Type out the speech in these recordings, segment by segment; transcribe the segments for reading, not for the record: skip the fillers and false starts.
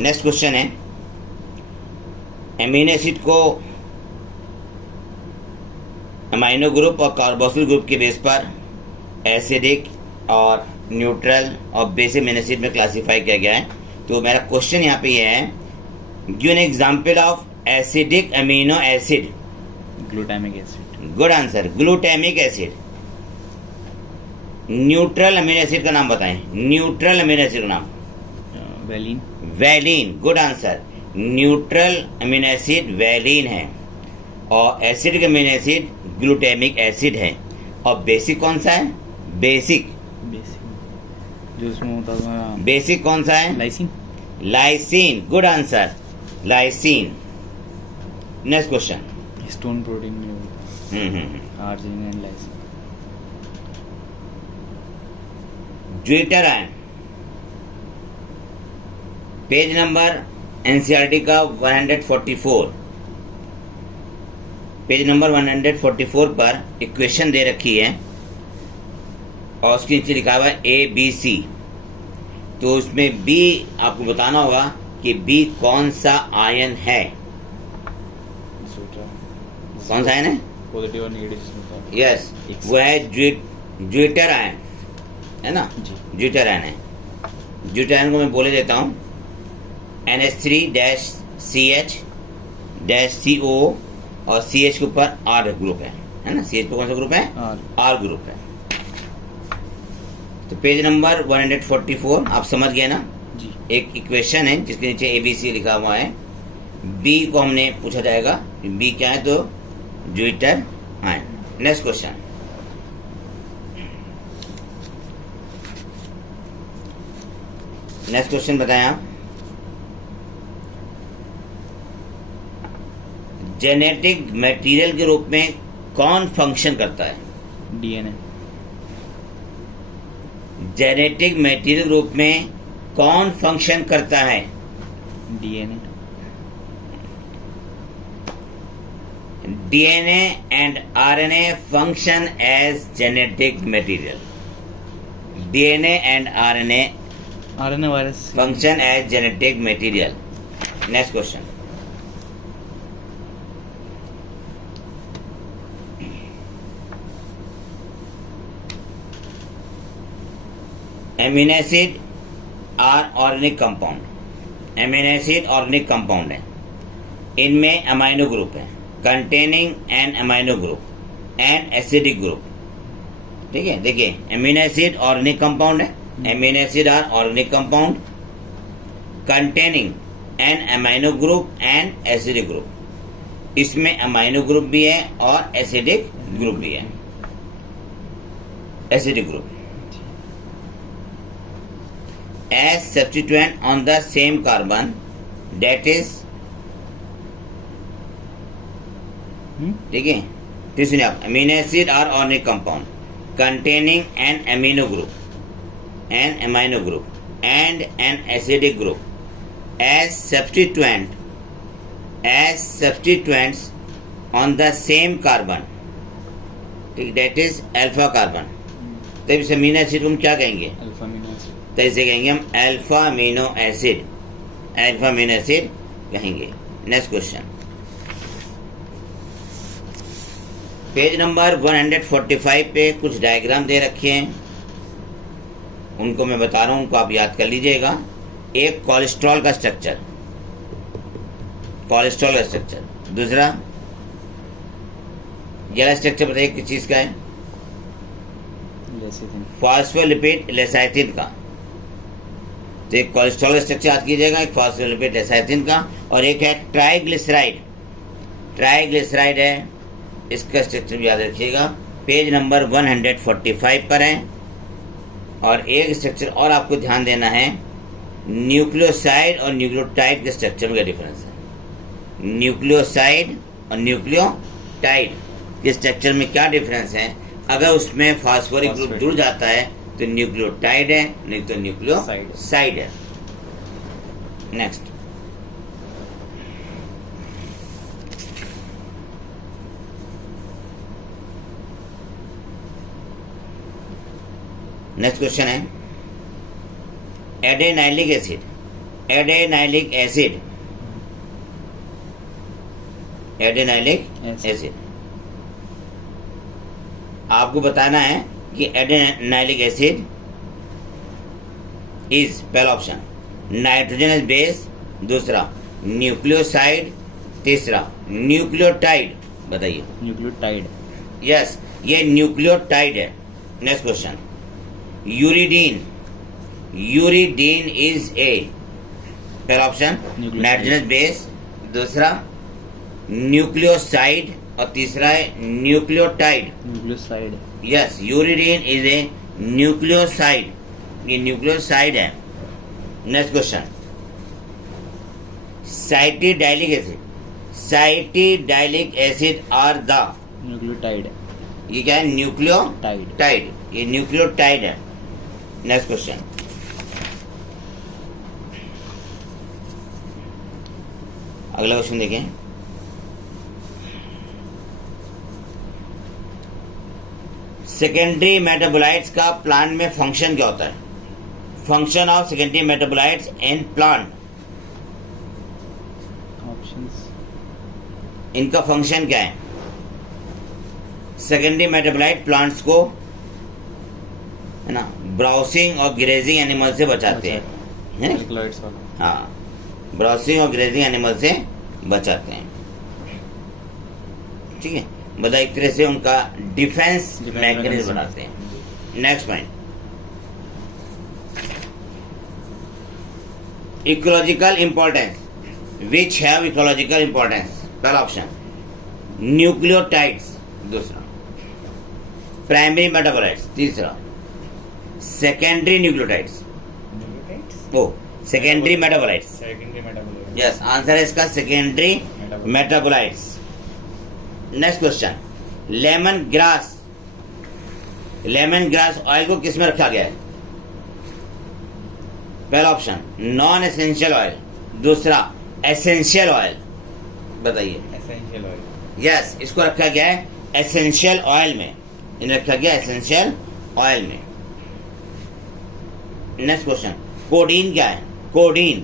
Next question है, amino acid को amino group और कार्बोक्सिल ग्रुप के बेस पर एसिडिक और न्यूट्रल और बेसिक अमीनो एसिड में क्लासिफाई किया गया है। तो मेरा क्वेश्चन यहाँ पे ये है, give an example of acidic amino acid. Glutamic acid. Good answer, glutamic acid. Neutral amino acid का नाम बताएं, न्यूट्रल अमीनो एसिड का नाम। Valine. Valine, good answer. Neutral amino acid valine है और acidic amino acid glutamic acid है। और basic कौन सा है? बेसिक जो उसमें होता है बेसिक कौन सा है? Lysine. Lysine, good answer, lysine. Next question. Stone protein में होता है arginine and lysine. Zwitter ion, page number NCERT का 144, पेज नंबर 144 पर इक्वेशन दे रखी है और उसके नीचे लिखा हुआ है ABC। तो उसमें B आपको बताना होगा कि B कौन सा आयन है। कौन सा आयन है? पॉजिटिव और नेगेटिव। यस, वो है ज्यूटर आयन, है ना? ज्यूटर आयन है। ज्यूटर आयन को मैं बोले देता हूँ NH3-CH-CO और CH के ऊपर R ग्रुप है ना? CH पे कौन सा ग्रुप है? R ग्रुप है। तो पेज नंबर 144 आप समझ गए ना जी। एक इक्वेशन है जिसके नीचे ABC लिखा हुआ है। B को हमने पूछा जाएगा B क्या है, तो zwitter ion. Next question. Next question बताएं आप। जेनेटिक मटेरियल के रूप में कौन फंक्शन करता है? डीएनए। जेनेटिक मटेरियल ग्रुप में कौन फंक्शन करता है? DNA. DNA and RNA function as genetic material. DNA and RNA virus function as genetic material. Next question. Amino acid are organic compound. Amino acid organic compound है, इनमें amino group है containing an amino group and acidic group. ठीक है, देखिए amino acid organic compound है, amino acid are organic compound containing an amino group and acidic group. इसमें amino group भी है और एसिडिक ग्रुप भी है। Acidic group as substituent on the same carbon, that is ठीक है, तो सुनिए आप, amino acid are organic compound containing an amino group, an amino group and an acidic group as substituents on the same carbon, ठीक, that is alpha carbon. तब इस amino acid को हम क्या कहेंगे? Alpha amino acid. तो इसे कहेंगे हम alpha amino acid, alpha amino acid कहेंगे। नेक्स्ट क्वेश्चन, पेज नंबर 145 पे कुछ डायग्राम दे रखे हैं, उनको मैं बता रहा हूं, उनको आप याद कर लीजिएगा। एक कोलेस्ट्रॉल का स्ट्रक्चर, कोलेस्ट्रॉल का स्ट्रक्चर। दूसरा ये स्ट्रक्चर बताइए किस चीज का है? फॉस्फोलिपिड लेसाइथिन का। तो एक कोलेस्ट्रॉल का स्ट्रक्चर याद कीजिएगा, एक फॉस्फोलिपिड लेसाइथिन का, और एक है ट्राइग्लिसराइड। ट्राइग्लिसराइड है, इसका स्ट्रक्चर भी याद रखिएगा। पेज नंबर 145 पर है। और एक स्ट्रक्चर और आपको ध्यान देना है, न्यूक्लियोसाइड और न्यूक्लियोटाइड के स्ट्रक्चर में क्या डिफरेंस है? न्यूक्लियोसाइड और न्यूक्लियोटाइड के स्ट्रक्चर में क्या डिफरेंस है? अगर उसमें फास्फोरिक ग्रुप जुड़ जाता है तो न्यूक्लियोटाइड है, नहीं तो न्यूक्लियोसाइड है। नेक्स्ट, नेक्स्ट क्वेश्चन है, adenylic acid. Adenylic acid, adenylic acid. आपको बताना है कि एडेनाइलिक एसिड इज, पहला ऑप्शन नाइट्रोजनस बेस, दूसरा न्यूक्लियोसाइड, तीसरा न्यूक्लियोटाइड। बताइए। न्यूक्लियोटाइड। यस, ये न्यूक्लियोटाइड है। Next question, uridine, uridine is a, पहला ऑप्शन नाइट्रोजनस बेस, दूसरा न्यूक्लियोसाइड और तीसरा है nucleotide. Nucleoside. Yes, uridine is a nucleoside, ये न्यूक्लियोसाइड है। Next question, cytidylic acid, cytidylic acid are the, nucleotide. ये क्या है? Nucleotide, Tide. ये न्यूक्लियोटाइड है। नेक्स्ट क्वेश्चन, अगला क्वेश्चन देखें। सेकेंडरी मेटाबोलाइट्स का प्लांट में फंक्शन क्या होता है? Function of secondary metabolites in plant, options. इनका फंक्शन क्या है? सेकेंडरी मेटाबोलाइट प्लांट्स को, है ना, ब्राउसिंग और ग्रेजिंग एनिमल से बचाते हैं, है? एल्कलॉइड्स वाला। हाँ, ब्राउसिंग और ग्रेजिंग एनिमल से बचाते हैं। ठीक है, मतलब एक तरह से उनका डिफेंस मैकेनिज्म बनाते हैं। Next point, ecological importance, which have ecological importance, पहला ऑप्शन न्यूक्लियोटाइड्स, दूसरा प्राइमरी मेटाबोलाइट्स, तीसरा secondary nucleotides, or secondary metabolites. Secondary metabolite. Yes, answer है इसका secondary metabolites. Next question, lemongrass, lemongrass oil को किस में रखा गया है? पहला ऑप्शन नॉन एसेंशियल ऑयल, दूसरा एसेंशियल ऑयल। बताइए। Essential oil. यस, इसको रखा गया है एसेंशियल ऑयल में, इन्हें रखा गया एसेंशियल ऑयल में। नेक्स्ट क्वेश्चन, कोडीन क्या है? Codeine,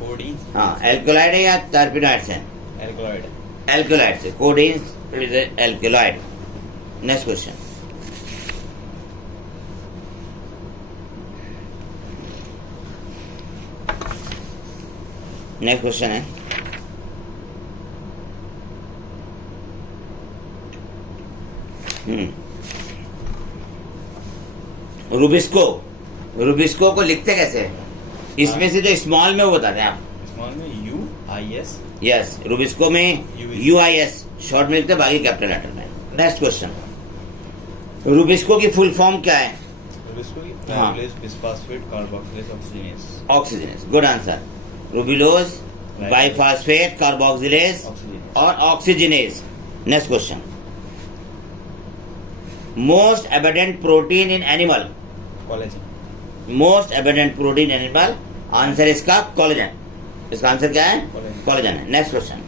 codeine. हाँ, एल्कोलाइड है या टर्पिनॉइड्स है? एल्कलॉइड। एल्कोलाइड से, codeine is alkaloid. Next question, next question है रूबिस्को, रूबिस्को को लिखते कैसे हैं? इसमें से जो स्मॉल में वो बताते हैं आप। स्मॉल में U I S. Yes, rubisco में यू आई एस शॉर्ट में लिखते हैं, बाकी कैपिटल लेटर में। नेक्स्ट क्वेश्चन, रूबिस्को की फुल फॉर्म क्या है? रूबिस्को की हाँ। Triglyceride bisphosphate carboxylase oxygenase. Oxygenase, good answer. Ribulose, biphosphate, carboxylase और oxygenase. Next question, most abundant protein in animal, collagen. Most abundant protein animal, answer इसका collagen. इसका answer क्या है? कोलेजन। कोलेजन है। नेक्स्ट क्वेश्चन,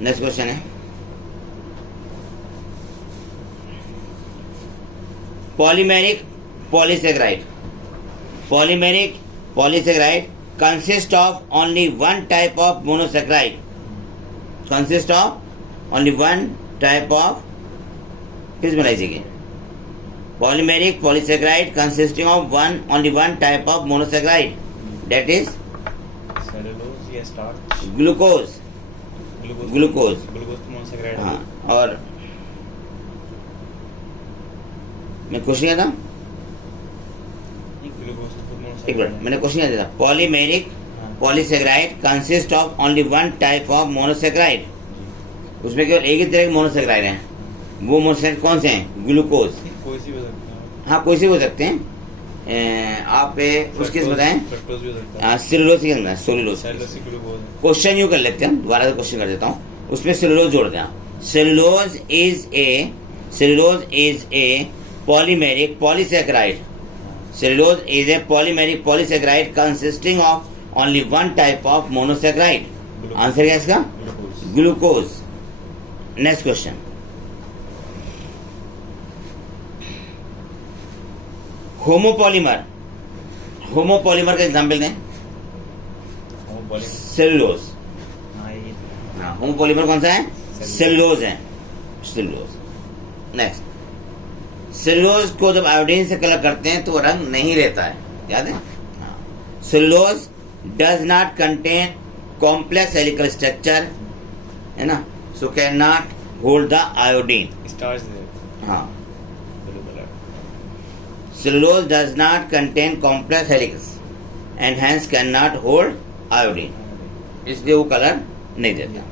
नेक्स्ट क्वेश्चन है polymeric polysaccharide, polymeric polysaccharide consist of only one type of monosaccharide, consist of only one type of, किस बनाई जाएगी? Polymeric polysaccharide consisting of only one type of monosaccharide, that is cellulose या starch. glucose, glucose. Glucose तो monosaccharide है। हाँ, और मैं question क्या था? ग्लूकोज तो खुद एक मोनोसेकेराइड मिनट, मैंने क्वेश्चन क्या था? Polymeric polysaccharide consist of only one type of monosaccharide, उसमें केवल एक ही तरह के मोनोसेकेराइड हैं। वो मोनोसेकेराइड कौन से हैं? ग्लूकोज। कोई सी भी हो सकता है। हाँ, कोई से हो सकते हैं। आप उसके बताएं। फ्रक्टोज भी हो सकता है। सेलुलोज की अंदर, सेलुलोज। Cellulosic glucose. क्वेश्चन यूं कर लेते हैं, दोबारा से क्वेश्चन कर देता हूँ, उसमें सेलुलोज जोड़ दें। Cellulose is a polymeric polysaccharide, cellulose is a polymeric polysaccharide consisting of only one type of monosaccharide. Answer क्या है इसका? Glucose. Glucose. Next question, homopolymer, homopolymer का एग्जाम्पल दें। सेलुलोज, हाँ होमोपॉलीमर कौन सा है? सेलुलोज है, सेलुलोज। नेक्स्ट, सेलुलोज को जब आयोडीन से कलर करते हैं तो वो रंग नहीं रहता है, याद है? Cellulose does not contain complex helical structure, है ना, so can not hold the iodine. हाँ, cellulose does not contain complex helix and hence can not hold iodine, इसलिए वो कलर नहीं देता।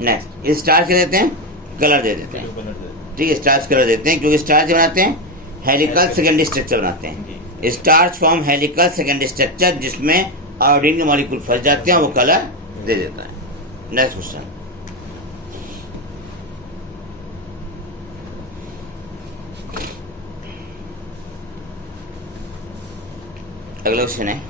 नेक्स्ट, स्टार्च क्या देते हैं? कलर दे देते हैं, ठीक है, स्टार्च कलर देते हैं, क्योंकि स्टार्च बनाते हैं हेलिकल सेकेंडरी स्ट्रक्चर बनाते हैं। Starch form helical secondary structure जिसमें आयोडीन के मॉलिक्यूल फंस जाते हैं, वो कलर दे देता है। नेक्स्ट क्वेश्चन, अगला क्वेश्चन है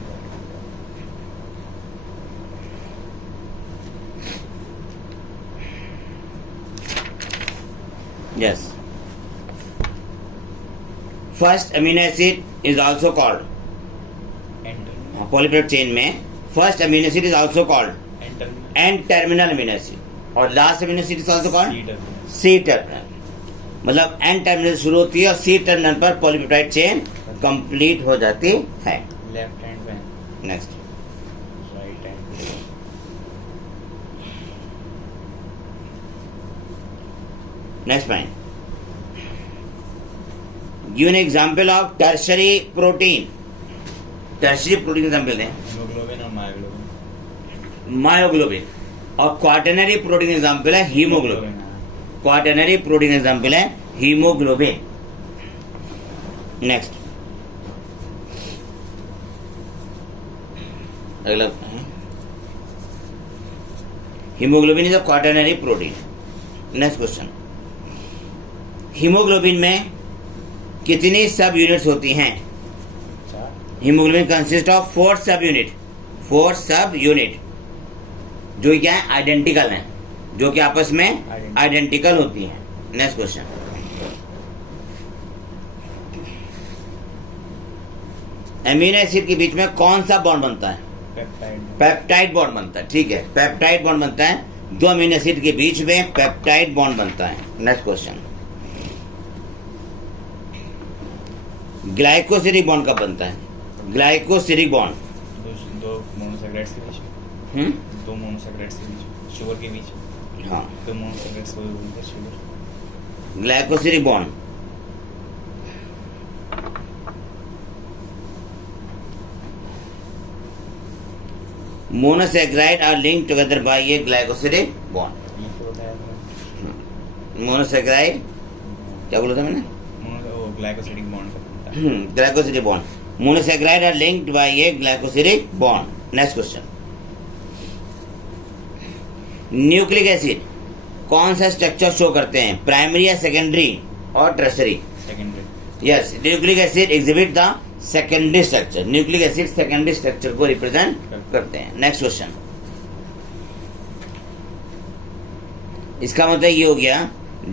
yes, first amino acid is also called, polypeptide chain में first amino acid is also called N terminal amino acid, और last amino acid is also called C terminal. मतलब N terminal शुरू होती है और C terminal पर polypeptide chain complete हो जाती है। लेफ्ट हैंड में, next, right hand, next point, give an example of tertiary protein. Tertiary protein example दें। हीमोग्लोबिन और मायोग्लोबिन। मायोग्लोबिन, और क्वाटरनरी प्रोटीन एग्जांपल है हीमोग्लोबिन। क्वाटरनरी प्रोटीन एग्जांपल है हीमोग्लोबिन। नेक्स्ट, अगला, haemoglobin is a quaternary protein. Next question, haemoglobin में कितनी सब units होती हैं? हीमोग्लोबिन कंसिस्ट ऑफ 4 सब यूनिट, 4 सब यूनिट जो क्या है? आइडेंटिकल हैं, जो कि आपस में आइडेंटिकल होती हैं। नेक्स्ट क्वेश्चन, एमिनो एसिड के बीच में कौन सा बॉन्ड बनता है? पेप्टाइड बॉन्ड बनता है, ठीक है, पेप्टाइड बॉन्ड बनता है, 2 अमीनो एसिड के बीच में पेप्टाइड बॉन्ड बनता है। नेक्स्ट क्वेश्चन, ग्लाइकोसिडिक बॉन्ड कब बनता है? ग्लाइकोसिडिक बॉन्ड दो मोनोसैकेराइड्स के बीच, दो मोनोसैकेराइड्स के बीच, शुगर के बीच, हाँ, दो मोनोसैकेराइड्स को बोलते हैं sugar. Glycosidic bond monosaccharide are linked together by a glycosidic bond. Monosaccharide क्या बोला था मैंने? ग्लाइकोसिडिक बॉन्ड का glycosidic bond, monosaccharide are linked by a glycosidic bond. Next question, nucleic acid कौन सा स्ट्रक्चर शो करते हैं? प्राइमरी या सेकेंडरी और tertiary? Secondary. Yes, nucleic acid exhibit the secondary structure, nucleic acid secondary structure को represent करते हैं। Next question, इसका मतलब ये हो गया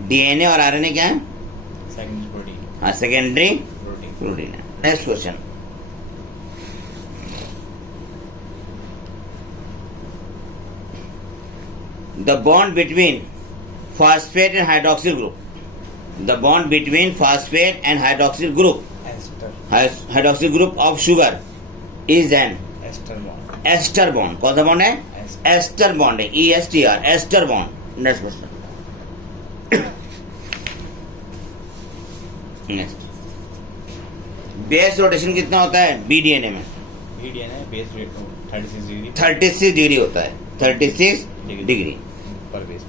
डीएनए और आरएनए क्या है? Secondary protein. हाँ, सेकेंडरी प्रोटीन है। Next question, the bond between phosphate and hydroxyl group, the bond between phosphate and hydroxyl group, hydroxyl group of sugar is an ester bond। कौन सा बॉन्ड है? Ester bond है, ESTR, ester bond. Next question, next, base rotation कितना होता है BDNA में? BDNA base 36 degree, 36 degree होता है, 36 डिग्री पर बेस।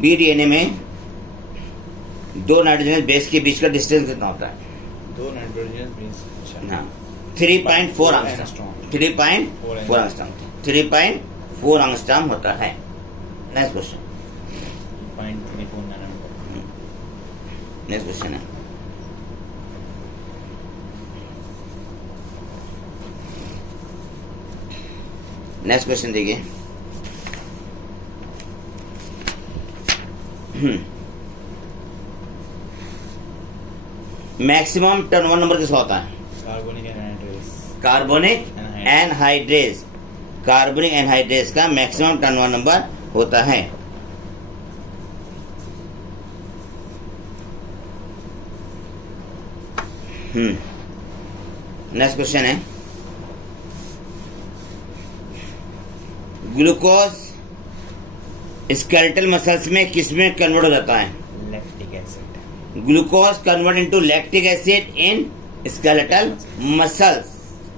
BDNA में 2 नाइट्रोजन बेस के बीच का डिस्टेंस कितना होता है? 2 नाइट्रोजन बेस, हाँ, 3.4 एंगस्ट्रॉम, 3.4 एंगस्ट्रॉम, 3.4 एंगस्ट्रॉम होता है। Next question, 0.34 nanometre. Next question है, नेक्स्ट क्वेश्चन देखिए, मैक्सिमम टर्नओवर नंबर किसका होता है? Carbonic anhydrase. Carbonic anhydrase. Carbonic anhydrase का मैक्सिमम टर्नओवर नंबर होता है। नेक्स्ट क्वेश्चन है, ग्लूकोज स्केलेटल मसल्स में किसमें कन्वर्ट हो जाता है? Lactic acid. Glucose convert into lactic acid in skeletal muscles.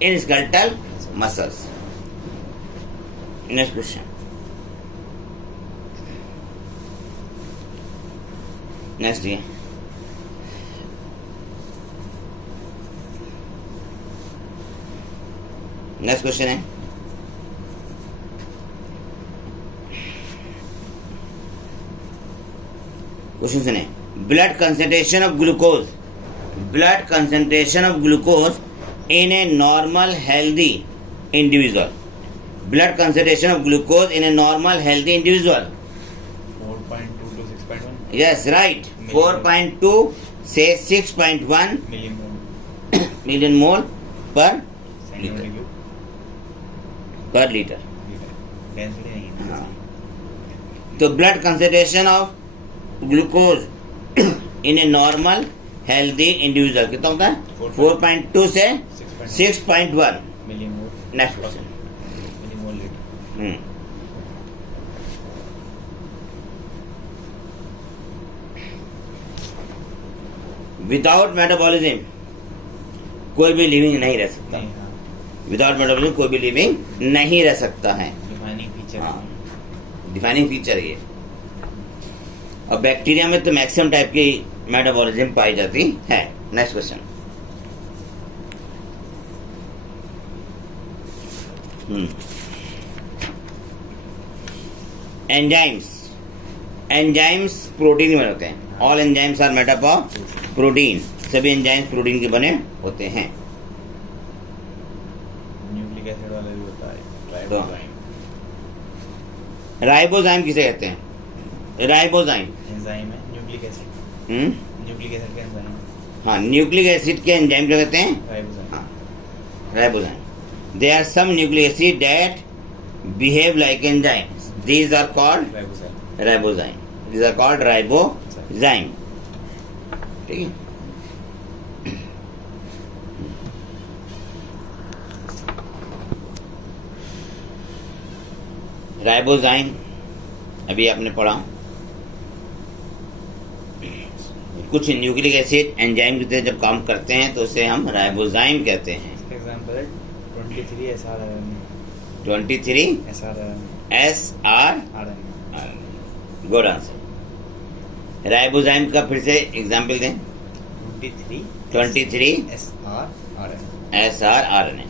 In skeletal muscles. Next question, next ये नेक्स्ट क्वेश्चन है, क्वेश्चन सुने, blood concentration of glucose, blood concentration of glucose in a normal healthy individual, blood concentration of glucose in a normal healthy individual. 4.2 to 6.1 yes right, 4.2 से 6.1 million मोल पर litre. Density नहीं है। हाँ। तो blood concentration of glucose in a normal healthy individual कितना होता है? 4.2 से 6.1 millimole. Next question, millimole litre. Without metabolism कोई भी लिविंग नहीं रह सकता। नहीं, हाँ। विदाउट मेटाबॉलिज्म कोई भी लिविंग नहीं रह सकता है। Defining feature. हाँ, डिफाइनिंग फीचर ये। और बैक्टीरिया में तो मैक्सिमम टाइप की मेटाबॉलिज्म पाई जाती है। Next question, enzymes, enzymes protein में होते हैं। All enzymes are made up of protein, सभी एंजाइम्स प्रोटीन के बने होते हैं। न्यूक्लिक एसिड वाला भी होता है राइबोजाइम। राइबोजाइम किसे कहते हैं? राइबोजाइम एंजाइम है न्यूक्लिक एसिड। न्यूक्लिक एसिड का एंजाइम। हाँ, न्यूक्लिक एसिड के एंजाइम क्या कहते हैं? राइबोजाइम। हाँ, ribozyme. There are some nucleic acid that behave like enzymes. These are called ribozyme. ribozyme. These are called ribozyme. ठीक है। राइबोजाइम अभी आपने पढ़ा। कुछ न्यूक्लिक एसिड एंजाइम की तरह जब काम करते हैं तो उसे हम राइबोजाइम कहते हैं। इसका एग्जांपल है 23 SRRNA। 23 SRRNA। SRRNA। Good answer. Ribozyme का फिर से एग्जाम्पल दें। 23 SRRNA।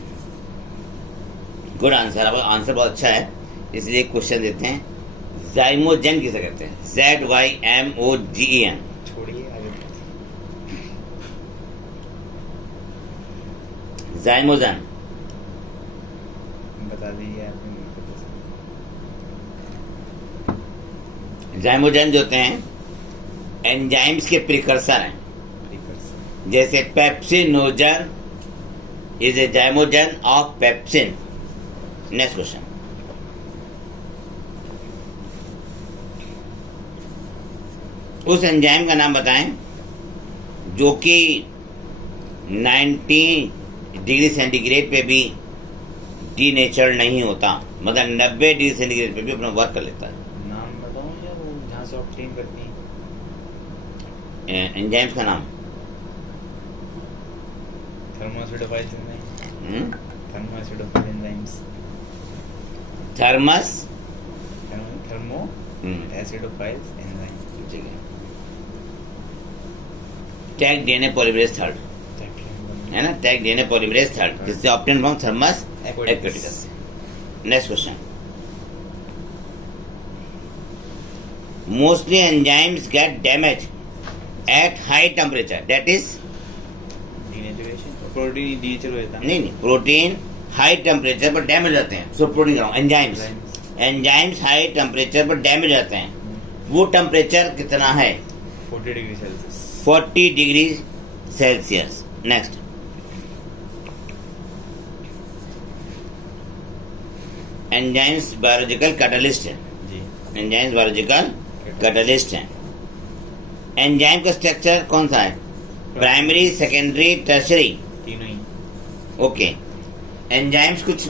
Good answer. अब आंसर बहुत अच्छा है, इसलिए क्वेश्चन देते हैं। जाइमोजेन किसे कहते हैं? ZYMOGEN। छोड़िए आगे। जाइमोजेन बता दीजिए आपने। जाइमोजेन जो होते हैं एंजाइम्स के प्रिकर्सर हैं। जैसे pepsinogen is a zymogen of pepsin. Next question, उस एंजाइम का नाम बताएं जो कि 90 डिग्री सेंटीग्रेड पे भी डीनेचर नहीं होता, मतलब 90 डिग्री सेंटीग्रेड पे भी अपना वर्क कर लेता है। नाम बताऊं या वो जहाँ से ऑब्टेन करती है? एंजाइम्स का नाम thermoacidophiles enzyme. Thermoacidophile enzymes. Thermoacidophiles enzyme. Taq DNA polymerase third है ना, टैग डीएनए पॉलीमरेज थर्ड, जिससे obtain from Thermus aquaticus. Next question, mostly enzymes get damage at high temperature, that is denaturation. Protein denature हो जाता है। नहीं, protein high temperature पर damage जाते हैं। सो प्रोटीन एंजाइम्स हाई टेम्परेचर पर डैमेज जाते हैं। वो टेम्परेचर कितना है? 40 degree Celsius. 40 degree Celsius. Next, enzymes biological catalyst है। जी। एंजाइम्स बायोलॉजिकल कैटलिस्ट है। एंजाइम का स्ट्रक्चर कौन सा है? Primary, secondary, tertiary? तीनों ही। ओके। एंजाइम्स कुछ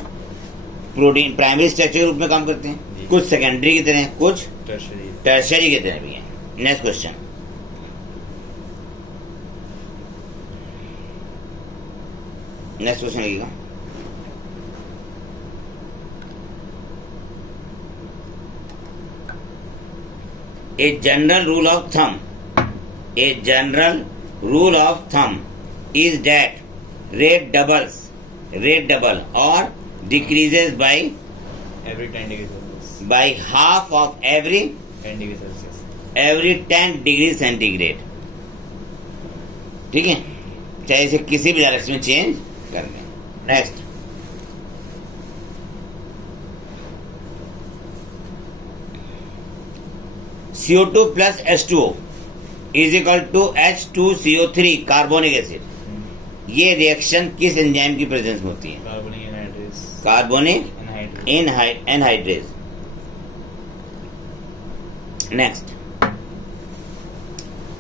प्रोटीन प्राइमरी स्ट्रक्चर के रूप में काम करते हैं, जी। कुछ सेकेंडरी की तरह, कुछ टर्शरी। टर्शरी की तरह भी है। नेक्स्ट क्वेश्चन, नेक्स्ट क्वेश्चन लिखिएगा। A general rule of thumb, a general rule of thumb is that rate double or decreases by Every 10 degree Celsius. half of every 10 degree Celsius. 10 degree centigrade. ठीक है, चाहे इसे किसी भी direction में change कर दें। Next, CO2 plus H2O is equal to H2CO3 carbonic acid. ये रिएक्शन किस एंजाइम की प्रेजेंस में होती है? Carbonic anhydrase. Carbonic anhydrase. Anhydrase. Next,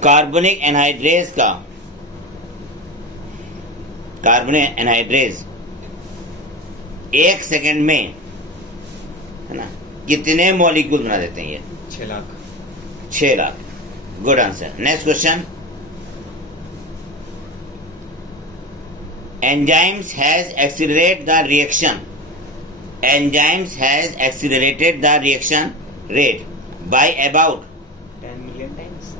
carbonic anhydrase 1 second में, है ना, कितने मॉलिक्यूल बना देते हैं? ये 6 lakh. 6 lakh. Good answer. Next question, enzymes has accelerate the reaction, enzymes has accelerated the reaction rate by about 10 million times.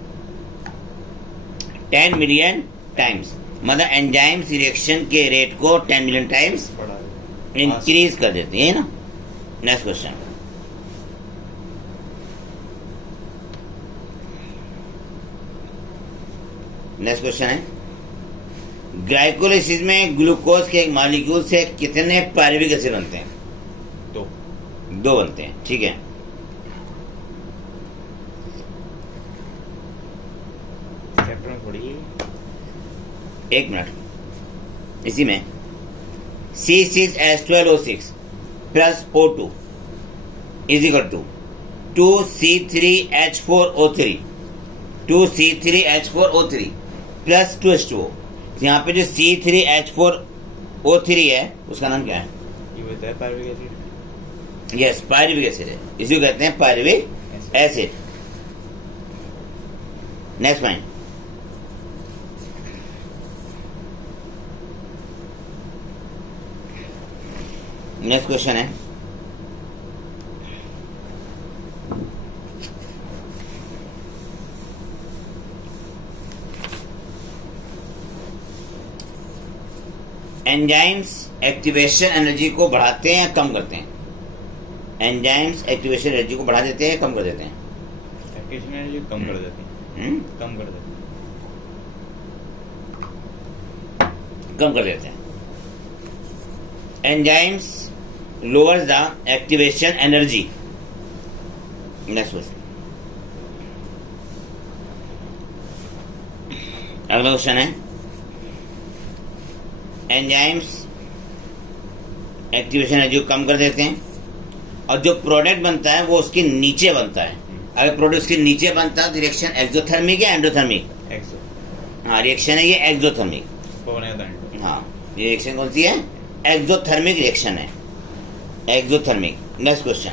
10 million times. मतलब enzymes reaction के रेट को 10 मिलियन टाइम्स इंक्रीज कर देती है ना। नेक्स्ट क्वेश्चन, नेक्स्ट क्वेश्चन है, glycolysis में glucose के एक मॉलिक्यूल से कितने पायरुविक एसिड बनते हैं? 2 बनते हैं। ठीक है, चैप्टर में थोड़ी। 1 मिनट, इसी में C6H12O6 plus O2 is equal to 2C3H4O3 2C3H4O3 plus 2H2O। यहाँ पे जो C3H4O3 है उसका नाम क्या है? ये होता है pyruvic acid. Yes, pyruvic acid है, इसी को कहते हैं pyruvic acid. Next point, next question है, एंजाइम्स एक्टिवेशन एनर्जी को बढ़ाते हैं या कम करते हैं? एंजाइम्स एक्टिवेशन एनर्जी को बढ़ा देते हैं या कम कर देते हैं? एक्टिवेशन एनर्जी कम कर देते हैं। कम कर देते हैं। कम कर देते हैं। Enzymes lowers the activation energy. Next question, अगला क्वेश्चन है, एंजाइम्स एक्टिवेशन एनर्जी को कम कर देते हैं और जो प्रोडक्ट बनता है वो उसके नीचे बनता है। अगर प्रोडक्ट उसके नीचे बनता है तो रिएक्शन एक्सोथर्मिक या एंडोथर्मिक? हाँ, रिएक्शन है ये एक्सोथर्मिक। हाँ, ये रिएक्शन कौन सी है? एक्सोथर्मिक रिएक्शन है, exothermic. Next question,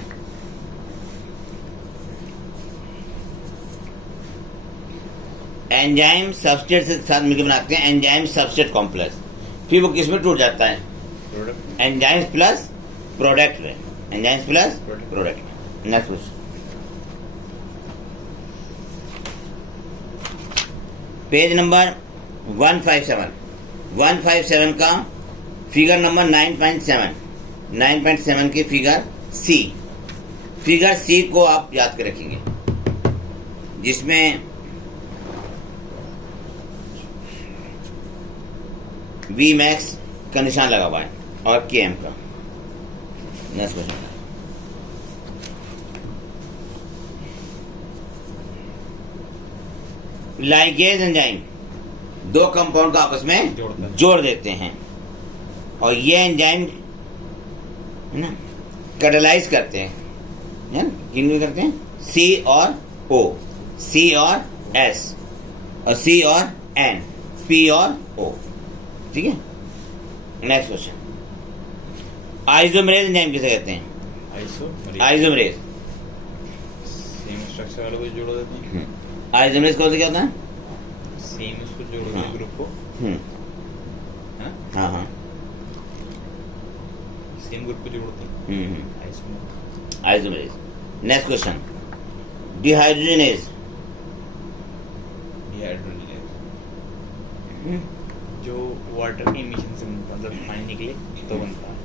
enzyme substrate से साथ मिलकर बनाते हैं एंजाइम सबस्ट्रेट कॉम्प्लेक्स, फिर वो किस में टूट जाता है? एंजाइम्स प्लस प्रोडक्ट में, enzymes plus product. Next question, page number 157 का फिगर नंबर 9.7 की फिगर सी को आप याद कर रखेंगे, जिसमें वी मैक्स का निशान लगा हुआ है और के एम का। नेक्स्ट क्वेश्चन, लाइगेज एंजाइम दो कंपाउंड को आपस में जोड़ता है। जोड़ देते हैं, और ये एंजाइम है ना कैटालाइज करते हैं, है ना, किन करते हैं, सी और ओ, सी और एस, और सी और एन, पी और ओ। ठीक है, नेक्स्ट क्वेश्चन, आइसोमरेज एंजाइम किसे कहते हैं? आइसोमरेज। सेम स्ट्रक्चर वाले को जोड़ देते हैं। आइसोमरेज कौन सा क्या होता है? सेम उसको जोड़ देते हैं ग्रुप को। हाँ? हाँ हाँ सेम ग्रुप को जोड़ते हैं। Isomer. Isomerase. Next question, dehydrogenase. Dehydrogenase जो वाटर के इमिशन से बनता है, जब पानी निकले तो बनता है।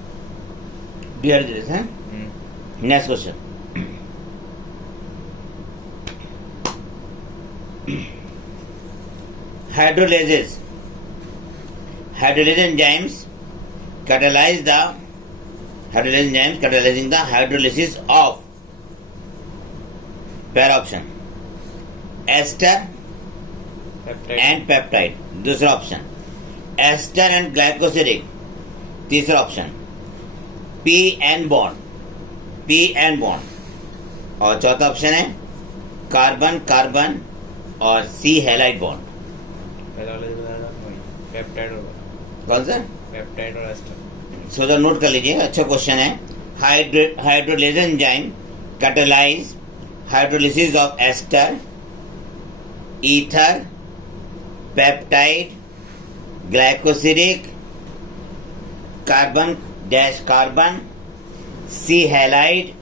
डिहाइड्रोजनेज है। Next question, hydrolases. Hydrolase enzymes catalyze the hydrolyzing enzymes catalyzing the hydrolysis of पहला ऑप्शन एस्टर एंड पेप्टाइड, दूसरा ऑप्शन एस्टर एंड ग्लाइकोसिडिक, तीसरा option P N bond, P N bond, और चौथा ऑप्शन है कार्बन कार्बन और C halide bond. पहला वाला peptide होगा। कौन सा? पेप्टाइड और एस्टर। सोचा नोट कर लीजिए, अच्छा क्वेश्चन है। Hydrolase enzyme catalyse hydrolysis of ester, ether, peptide, glycosidic, carbon dash carbon, C halide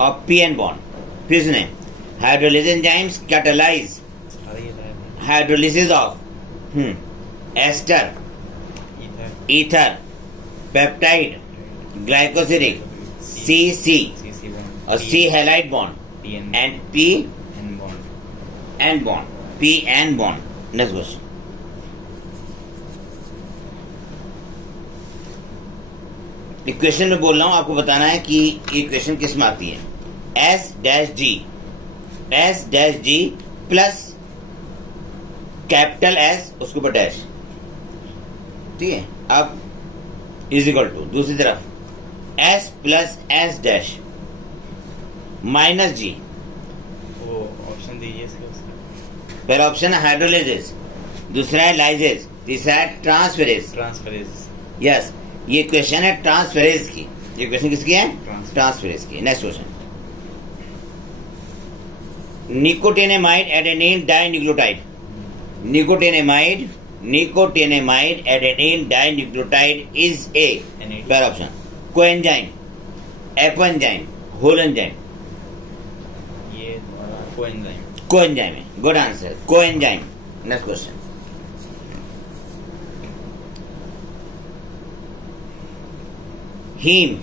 और पी एन बॉन्ड। फिर सुने, hydrolase enzymes catalyse hydrolysis of ester, ether, peptide, glycosidic, C और C halide bond and P N bond, P N bond. Next question, equation में बोल रहा हूं, आपको बताना है कि इक्वेशन किस में आती है। एस डैश जी प्लस कैपिटल एस उसके ऊपर डैश, ठीक है। अब इज इक्वल टू दूसरी तरफ S plus S dash minus G. वो ऑप्शन दीजिए इसका। पहला ऑप्शन है हाइड्रोलाइजेज, दूसरा है लाइजेज, तीसरा है ट्रांसफेरेज। यस, ये क्वेश्चन है ट्रांसफेरेज की। ये क्वेश्चन किसकी है? ट्रांसफेरेज की। Next question, nicotinamide adenine dinucleotide. Nicotinamide adenine dinucleotide is a, पहला option coenzyme, apoenzyme, holoenzyme. ये कोएंजाइम। कोएंजाइम है, good answer, coenzyme. Next question, haem.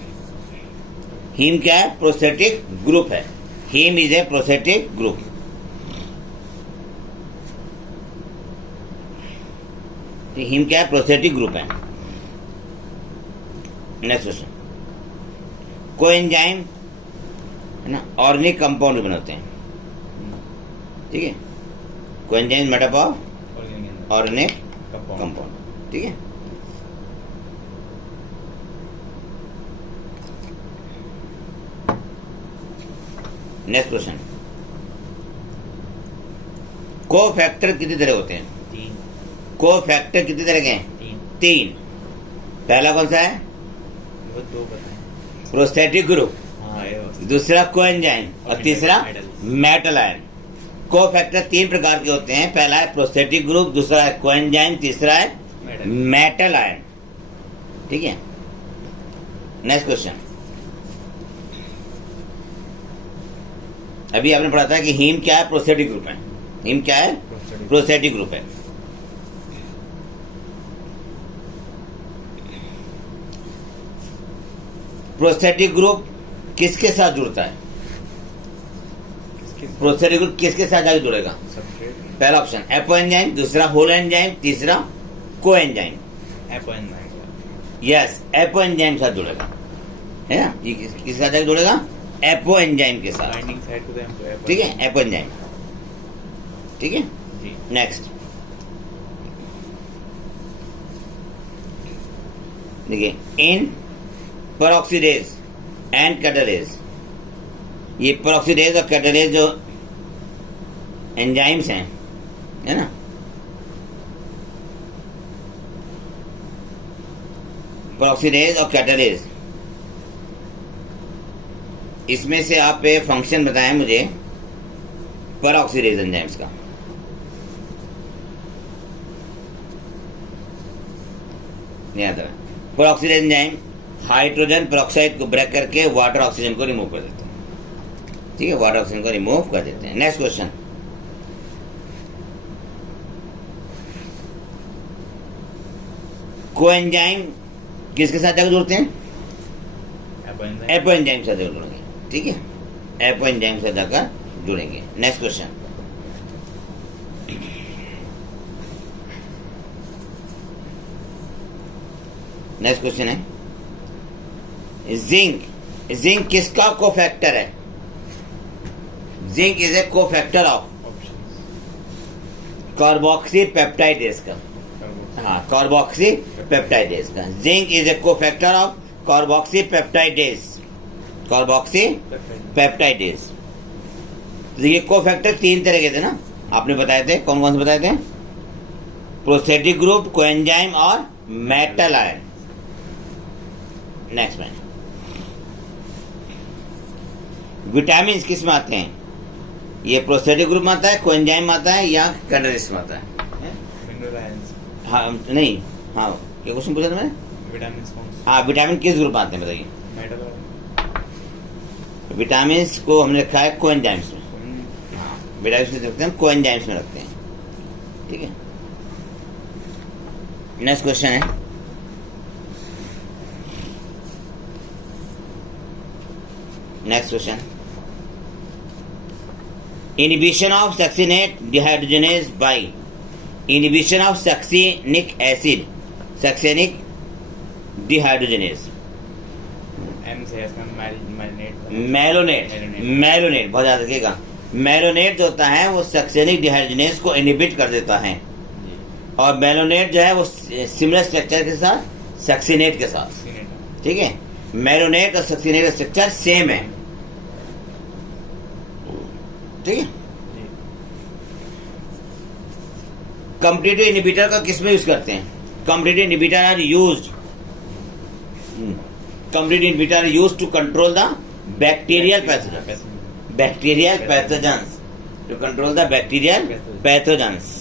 Haem क्या है? प्रोस्थेटिक ग्रुप है। Haem is a prosthetic group. Haem क्या है? Prosthetic group है। Next question, coenzyme है ना, ऑर्गेनिक कंपाउंड बनाते हैं, ठीक है। Coenzyme made up of organic compound, ठीक है। नेक्स्ट क्वेश्चन, कोफैक्टर कितने तरह होते हैं? कोफैक्टर कितने तरह के हैं? तीन। पहला कौन सा है? वो दो बताएं। प्रोस्थेटिक ग्रुप, दूसरा कोएंजाइम और तीसरा मेटल आयन। कोफैक्टर तीन प्रकार के होते हैं, पहला है प्रोस्थेटिक ग्रुप, दूसरा है कोएंजाइम, तीसरा है मेटल आयन, ठीक है। नेक्स्ट क्वेश्चन, अभी आपने पढ़ा था कि हीम क्या है? प्रोस्थेटिक ग्रुप है। हीम क्या है? प्रोस्थेटिक ग्रुप है। प्रोस्थेटिक ग्रुप किसके साथ जुड़ता है? प्रोस्थेटिक ग्रुप किसके साथ जाके जुड़ेगा? पहला ऑप्शन एपोएंजाइम, दूसरा होल एंजाइम, तीसरा कोएंजाइम। यस, एपोएंजाइम साथ जुड़ेगा, है ना। ये किसके साथ जाके जुड़ेगा? एपोएंजाइम के साथ, ठीक है, एपोएंजाइम। ठीक है। जी। नेक्स्ट देखिए, इन पेरोक्सीडेज एंड कैटालेज, ये पेरोक्सीडेज और कैटालेज जो एंजाइम्स हैं, है ना, पेरोक्सीडेज और कैटालेज, इसमें से आप एक फंक्शन बताएं मुझे पेरोक्सीडेज एंजाइम्स का। नहीं आता है। पेरोक्सीडेज एंजाइम हाइड्रोजन पेरोक्साइड को ब्रेक करके वाटर ऑक्सीजन को रिमूव कर देते हैं। ठीक है, वाटर ऑक्सीजन को रिमूव कर देते हैं। नेक्स्ट क्वेश्चन, कोएंजाइम किसके साथ जाकर जुड़ते हैं? एपो एंजाइम से जाकर जुड़ेंगे। ठीक है, एपो एंजाइम से जाकर जुड़ेंगे। नेक्स्ट क्वेश्चन, नेक्स्ट क्वेश्चन है जिंक। जिंक किसका कोफैक्टर है? Zinc is a cofactor of carboxy peptidase का। हाँ, कार्बोक्सी पेप्टाइडेज का। Zinc is a cofactor of carboxy peptidase. Carboxy peptidase. ये कोफैक्टर 3 तरह के थे ना, आपने बताए थे। कौन कौन से बताए थे? प्रोस्थेटिक ग्रुप, कोएंजाइम और मेटल आयन। नेक्स्ट में विटामिन किस में आते हैं? ये प्रोस्थेटिक ग्रुप में आता है, कोएंजाइम में आता है, या कैटालिस्ट में आता है? हाँ नहीं, हाँ क्या क्वेश्चन पूछा था मैंने? विटामिन। हाँ, विटामिन किस ग्रुप में आते हैं बताइए? मेटल। विटामिन को हमने रखा है कोएंजाइम्स में। विटामिन में रखते हैं, कोएंजाइम्स में रखते हैं। ठीक है। नेक्स्ट क्वेश्चन है inhibition of succinate dehydrogenase by inhibition of succinic acid, succinic dehydrogenase. Malonate. Malonate बहुत याद रखिएगा। मेलोनेट जो होता है वो सक्सिनिक डिहाइड्रोजनेज को इनहिबिट कर देता है, और मेलोनेट जो है वो सिमिलर स्ट्रक्चर के साथ सक्सिनेट के साथ। ठीक है, मेलोनेट और सक्सिनेट का स्ट्रक्चर सेम है। ठीक है। कॉम्पिटिटिव इनहिबिटर का किस में यूज करते हैं? Competitive inhibitor are used competitive inhibitor are used to control the bacterial pathogens. Bacterial pathogens, to control the bacterial pathogens.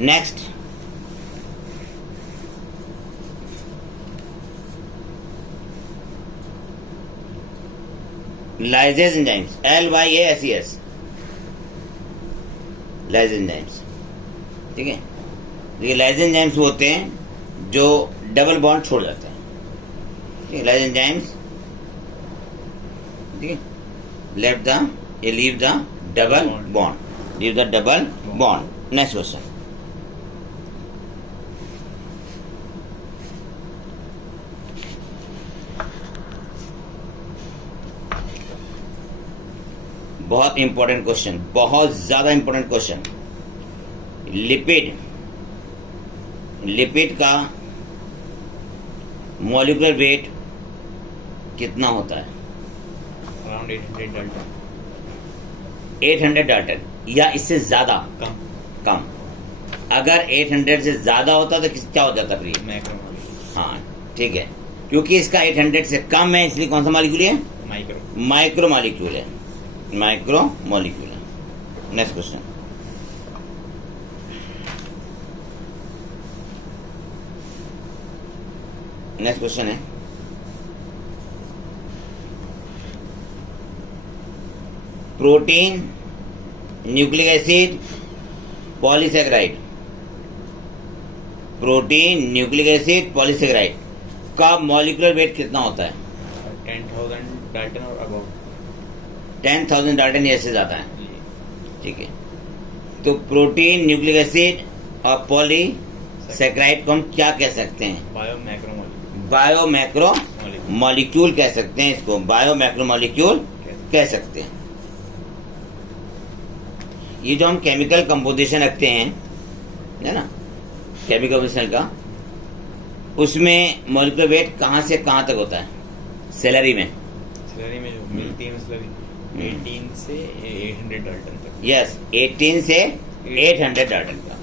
Next, lyases enzymes, LYASES, lyases enzymes. ठीक है, ये लाइजेज एंजाइम्स होते हैं जो डबल बॉन्ड छोड़ जाते हैं। ठीक है, लाइजेज एंजाइम्स, ठीक है, leave the double bond, leave the double bond. Next question, बहुत इंपॉर्टेंट क्वेश्चन, बहुत ज्यादा इंपॉर्टेंट क्वेश्चन। लिपिड का मॉलिक्यूलर वेट कितना होता है? Around 800 Dalton. 800 डाल्टन या इससे ज्यादा? कम। अगर 800 से ज्यादा होता तो क्या हो जाता प्रिय? मैक्रोमोलिक्यूल। हाँ ठीक है, क्योंकि इसका 800 से कम है इसलिए कौन सा मॉलिक्यूल है? माइक्रो मॉलिक्यूल है। माइक्रो मॉलिक्यूल है। नेक्स्ट क्वेश्चन, नेक्स्ट क्वेश्चन है protein, nucleic acid, polysaccharide. Protein, nucleic acid, polysaccharide का मॉलिक्यूलर वेट कितना होता है? 10,000 डाल्टन और अबव। 10,000 डाल्टन या से ज्यादा है। ठीक है, तो प्रोटीन, न्यूक्लिक एसिड और पॉलीसेकेराइड को हम क्या कह सकते हैं? बायो मैक्रो मॉलिक्यूल कह सकते हैं इसको। बायो मैक्रो मॉलिक्यूल कह सकते हैं। ये जो हम केमिकल कंपोजिशन रखते हैं, है ना, केमिकल कंपोजिशन का, उसमें मॉलिक्यूलर वेट कहाँ से कहाँ तक होता है? सैलरी में जो मिलती है मतलब 18 से 800 डाल्टन तक। यस, 18 से 800 डाल्टन का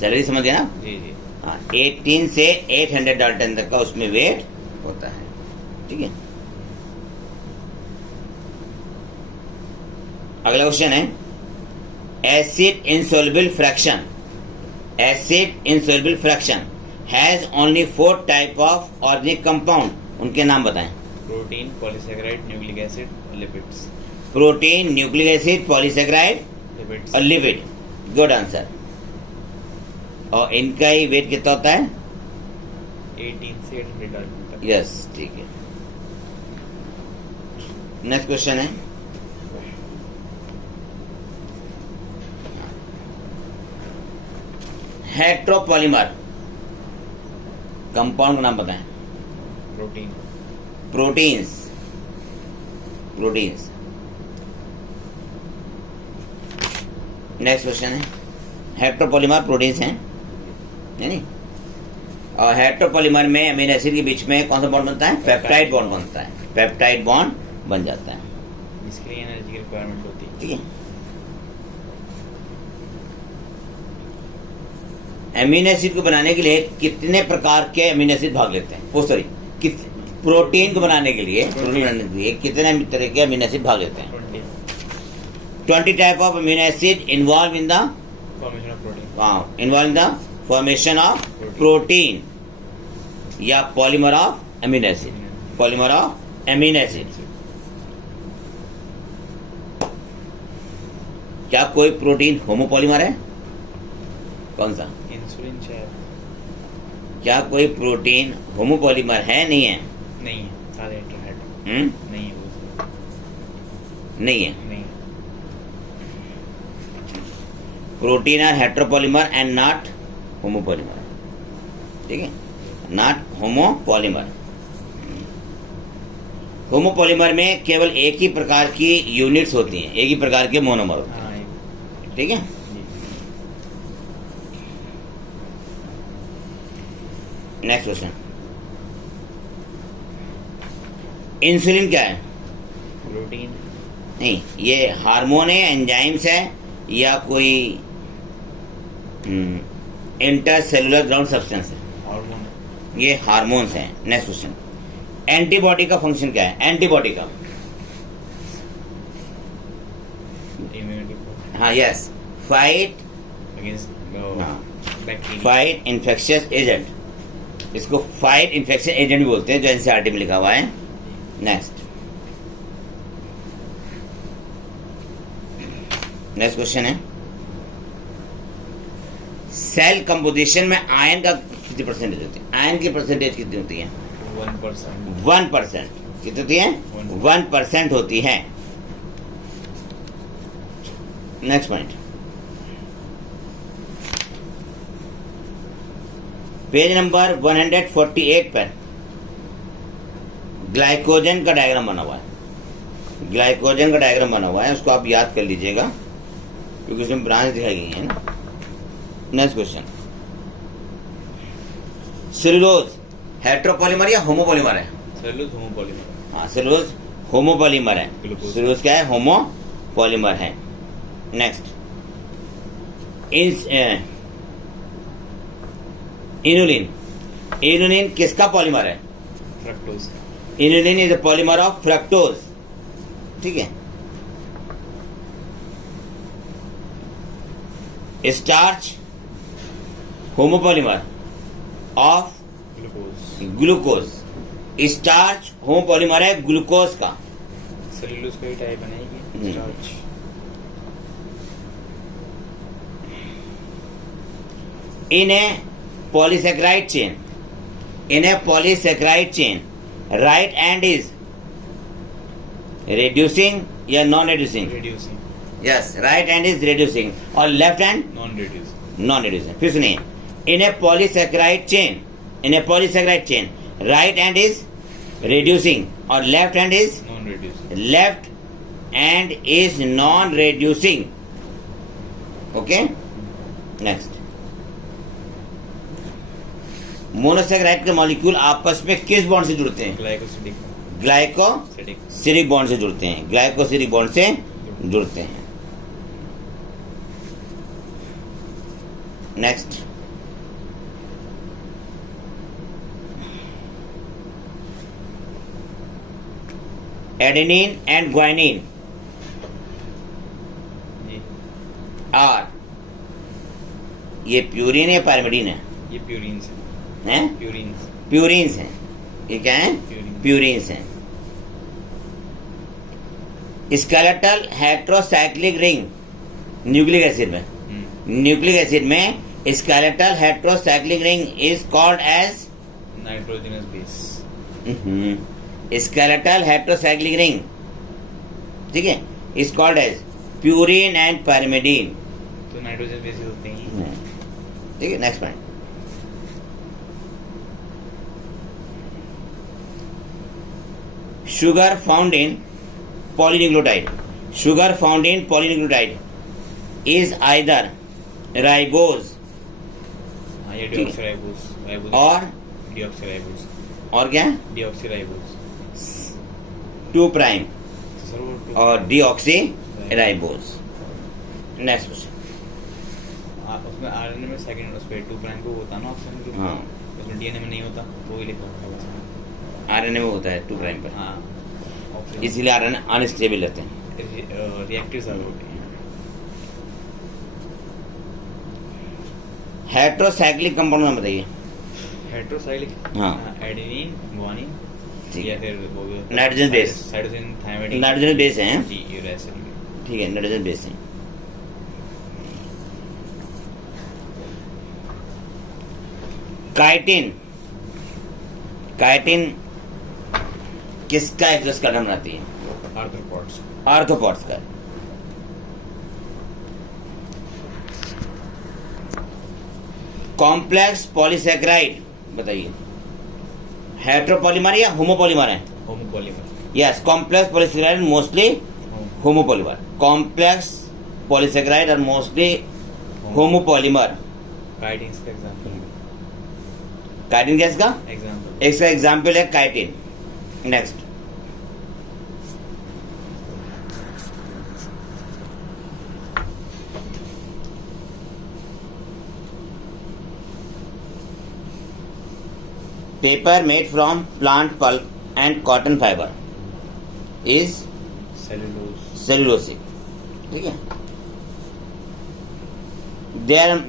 सैलरी, समझ गए ना? जी जी। हाँ, 18 से 800 डाल्टन तक का उसमें वेट होता है। ठीक है, अगला क्वेश्चन है acid insoluble fraction. Acid insoluble fraction has only 4 type of organic compound. उनके नाम बताएं। प्रोटीन, पॉलीसैकेराइड, न्यूक्लिक एसिड और lipids. Protein, nucleic acid, polysaccharide lipids और लिपिड। Good answer. और इनका ही वेट कितना होता है? 18 से 800 डाल्टन तक। यस, ठीक है। नेक्स्ट क्वेश्चन है हेट्रोपॉलीमर कंपाउंड का नाम बताएं। Protein. Proteins. Proteins. Next question है हेट्रोपॉलीमर प्रोटीन्स हैं, है नहीं? और हेट्रोपॉलीमर में अमीनो एसिड के बीच में कौन सा बॉन्ड बनता है? पेप्टाइड बॉन्ड बनता है। पेप्टाइड बॉन्ड बन जाता है, इसके लिए एनर्जी की रिक्वायरमेंट होती है। ठीक है। अमीनो एसिड को बनाने के लिए कितने प्रकार के अमीनो एसिड भाग लेते हैं? ओ सॉरी, प्रोटीन को बनाने के लिए कितने तरह के अमीनो एसिड भाग लेते हैं? 20 type of amino acid involve in the formation of protein. Involve in the formation of protein या polymer of amino acid. Polymer of amino acid. क्या कोई प्रोटीन होमोपॉलीमर है? कौन सा? इंसुलिन शायद। क्या कोई प्रोटीन होमोपॉलीमर है? नहीं है। नहीं है, सारे इंटरनेट नहीं है वो। नहीं है। नहीं। Protein are heteropolymer and not homopolymer. ठीक है, नॉट होमोपॉलीमर। होमोपॉलीमर में केवल एक ही प्रकार की यूनिट्स होती हैं, एक ही प्रकार के मोनोमर होते हैं। ठीक है। नेक्स्ट क्वेश्चन, इंसुलिन क्या है? प्रोटीन नहीं, ये हार्मोन है, एंजाइम्स है, या कोई इंटरसेलुलर ग्राउंड सब्सटेंस है? हार्मोन। ये हार्मोन्स हैं। नेक्स्ट क्वेश्चन, एंटीबॉडी का फंक्शन क्या है? एंटीबॉडी का, इम्यूनिटी हाँ yes, fight against bacteria. Fight infectious agent. इसको फाइट इन्फेक्शन एजेंट भी बोलते हैं, जो एनसीईआरटी में लिखा हुआ है। नेक्स्ट क्वेश्चन है सेल कंपोजिशन में आयन का कितनी परसेंटेज होती है? आयन की परसेंटेज कितनी होती है? 1%। 1%। कितनी होती है? 1% होती है। नेक्स्ट पॉइंट, पेज नंबर 148 पर ग्लाइकोजन का डायग्राम बना हुआ है। ग्लाइकोजन का डायग्राम बना हुआ है, उसको आप याद कर लीजिएगा क्योंकि उसमें ब्रांच दिखाई गई है ना। नेक्स्ट क्वेश्चन, सेलुलोज हेट्रोपॉलीमर या होमोपॉलीमर है? Cellulose homopolymer. हाँ, सेलुलोज होमोपॉलीमर है। ग्लूकोज। सेलुलोज क्या है? होमोपॉलीमर है। Next, inulin. इनुलिन किसका पॉलीमर है? Fructose. Inulin is a polymer of fructose. ठीक है। Starch homopolymer of glucose. Glucose. Starch homopolymer है ग्लूकोज का। सेलुलोज का ही टाइप बनाएगी starch. in a polysaccharide chain right end is reducing या non reducing? Reducing. yes, right hand is reducing और left hand non reducing. non reducing। फिर सुनिए, in a polysaccharide chain right hand is reducing और left hand is non reducing. left and is non-reducing. Okay, next. Monosaccharide के molecule आपस में किस bond से जुड़ते हैं? ग्लाइकोसिलिक बॉन्ड से जुड़ते हैं। ग्लाइकोसिलिक बॉन्ड से जुड़ते हैं। Next, adenine and guanine are, ये प्यूरिन है पायरिमिडीन है? ये प्यूरिन्स हैं? प्यूरिन्स हैं। ये क्या है? प्यूरिन्स हैं। Skeletal heterocyclic ring nucleic acid में, न्यूक्लिक एसिड में skeletal heterocyclic ring is called as nitrogenous base. Skeletal heterocyclic ring, ठीक है, is called as purine and pyrimidine. तो नाइट्रोजन बेसिस होते हैं, ठीक है। Next point, sugar found in polynucleotide, sugar found in polynucleotide is either ribose ये deoxyribose, और deoxyribose, और क्या, deoxyribose 2 प्राइम सर वो और deoxyribose। नेक्स्ट क्वेश्चन, उसमें आरएनए में सेकंड उस पे 2 प्राइम को होता ना ऑप्शन ग्रुप, हाँ, उसमें डीएनए में नहीं होता, वो ही लिखा होता है। आरएनए में होता है 2 प्राइम पर, हाँ, इसीलिए आरएनए अनस्टेबल रहते हैं। रिएक्टिव सब होते हैं। हेट्रोसाइक्लिक कंपाउंड में बताइए। हेट्रोसाइक्लिक, हाँ, एडेनिन, गुआनिन, ठीक या है, फिर वो nitrogen base, cytosine, thymine, nitrogen base है, जी यूरेसिल, ठीक है, नाइट्रोजन बेस है। काइटिन, काइटिन किसका एक्सोस्केलेटन बनाती है? आर्थ्रोपोड्स, आर्थ्रोपोड्स का। कॉम्प्लेक्स पॉलीसैकेराइड बताइए, हेट्रोपॉलीमर या होमोपॉलीमर है? Homopolymer. Yes, complex polysaccharide mostly homopolymer. Complex polysaccharide are mostly homopolymer. Chitin का एग्जांपल, काइटिन क्या इसका एग्जांपल, इसका एग्जाम्पल है chitin. Next, paper made from plant pulp and cotton fiber is cellulosic, ठीक है।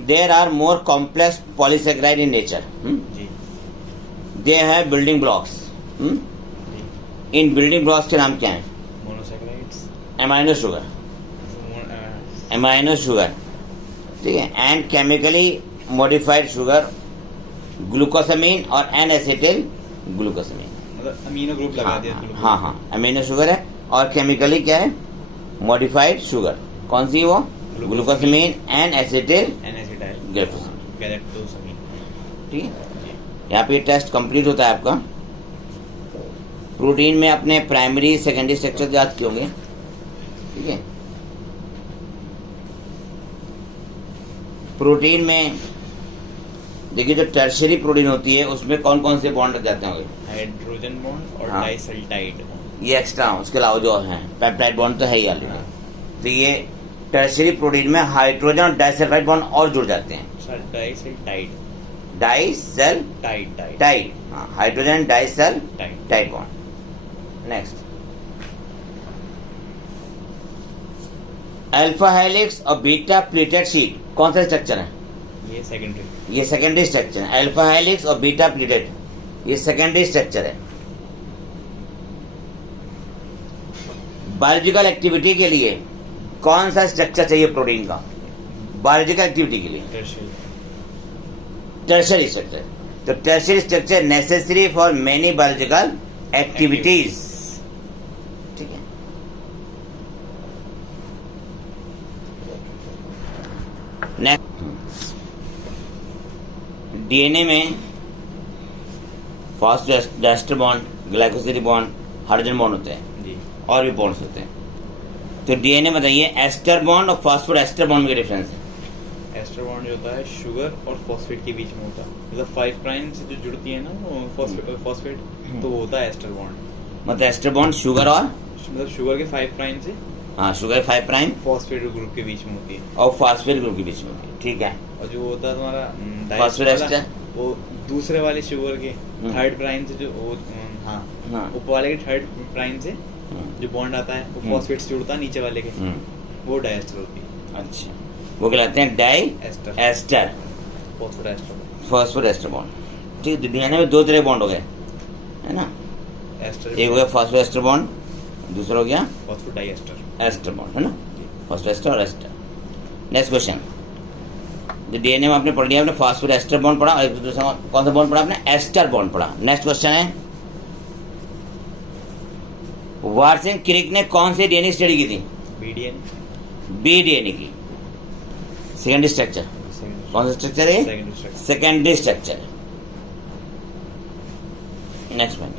there are more complex polysaccharide in nature, जी, they have building blocks, इन building blocks के नाम क्या हैं? मोनोसैकेराइड्स, एमाइनो शुगर, ठीक है, and chemically modified sugar, glucosamine और एन एसिटिल ग्लूकोसामीन, मतलब अमीनो ग्रुप लगा दिया। हाँ हाँ, अमीनो शुगर है और केमिकली क्या है? Modified sugar. कौन सी वो? ग्लूकोसामीन एन एसिटिल गैलेक्टोसामीन, ठीक है। यहाँ पे टेस्ट कंप्लीट होता है आपका। प्रोटीन में अपने प्राइमरी सेकेंडरी स्ट्रक्चर याद किए होंगे, ठीक है। प्रोटीन में देखिए, जो टर्शियरी प्रोटीन होती है उसमें कौन कौन से बॉन्ड लग जाते होंगे? हाइड्रोजन बॉन्ड और हाँ, डाइसल्टाइड, ये एक्स्ट्रा, उसके अलावा जो है पेप्टाइड बॉन्ड तो है ही ऑलरेडी। तो ये टर्शियरी प्रोटीन में हाइड्रोजन और डाइसल्फाइड बॉन्ड और जुड़ जाते हैं। डाइसल्टाइड, डाइसल्टाइड, हाँ, hydrogen disulphide bond. Next, alpha helix और बीटा प्लीटेड शीट कौन सा स्ट्रक्चर है? ये सेकेंडरी स्ट्रक्चर है। अल्फा हेलिक्स और बीटा प्लीटेड ये सेकेंडरी स्ट्रक्चर है। बायोलॉजिकल एक्टिविटी के लिए कौन सा स्ट्रक्चर चाहिए प्रोटीन का? बायोलॉजिकल एक्टिविटी के लिए टर्शियरी स्ट्रक्चर। तो tertiary structure necessary for many biological activities, ठीक है। नेक्स्ट, डीएनए में phosphoester bond, ग्लाइकोसिलिक bond, hydrogen bond होते हैं जी, और भी बॉन्ड्स होते हैं। तो डीएनए बताइए, एस्टर बॉन्ड और फॉस्फोर एस्टर बॉन्ड में डिफरेंस है। एस्टर बॉन्ड जो होता है शुगर और फॉस्फेट के बीच में होता है, मतलब 5 प्राइम से जो जुड़ती है ना वो फॉस्फेट, तो वो होता है एस्टर बॉन्ड। मतलब एस्टर बॉन्ड शुगर और मतलब शुगर के 5 प्राइम से हाँ शुगर 5 प्राइम फॉस्फेट ग्रुप के बीच में होती है, और फॉस्फेट ग्रुप के बीच में होती है, ठीक है। और जो होता है तुम्हारा फॉस्फेट एस्टर वो दूसरे वाले शुगर के 3rd प्राइम से जो हाँ। ऊपर वाले के 3rd प्राइम से जो बॉन्ड आता है वो फॉस्फेट से जुड़ता है नीचे वाले के, वो डाइएस्टर होती है। अच्छा, वो कहलाते हैं di ester ester phospho ester bond, ठीक है। डीएनए में 2 तरह के बॉन्ड हो गए, है ना, एस्टर एक हो गया फॉस्फोर एस्टर बॉन्ड, दूसरा हो गया फॉस्फेट डाइएस्टर एस्टर बॉन्ड, है ना, फॉस्फोर एस्टर और एस्टर। नेक्स्ट क्वेश्चन, जो डीएनए में आपने पढ़ लिया, आपने फॉस्फोर एस्टर बॉन्ड पढ़ा और एक दूसरा कौन सा बॉन्ड पढ़ा आपने, एस्टर बॉन्ड पढ़ा। नेक्स्ट क्वेश्चन है, वाटसन क्रिक ने कौन सी डीएनए स्टडी की थी, बी डीएनए की सेकेंडरी स्ट्रक्चर, कौन सा स्ट्रक्चर है, सेकेंडरी स्ट्रक्चर। Next point,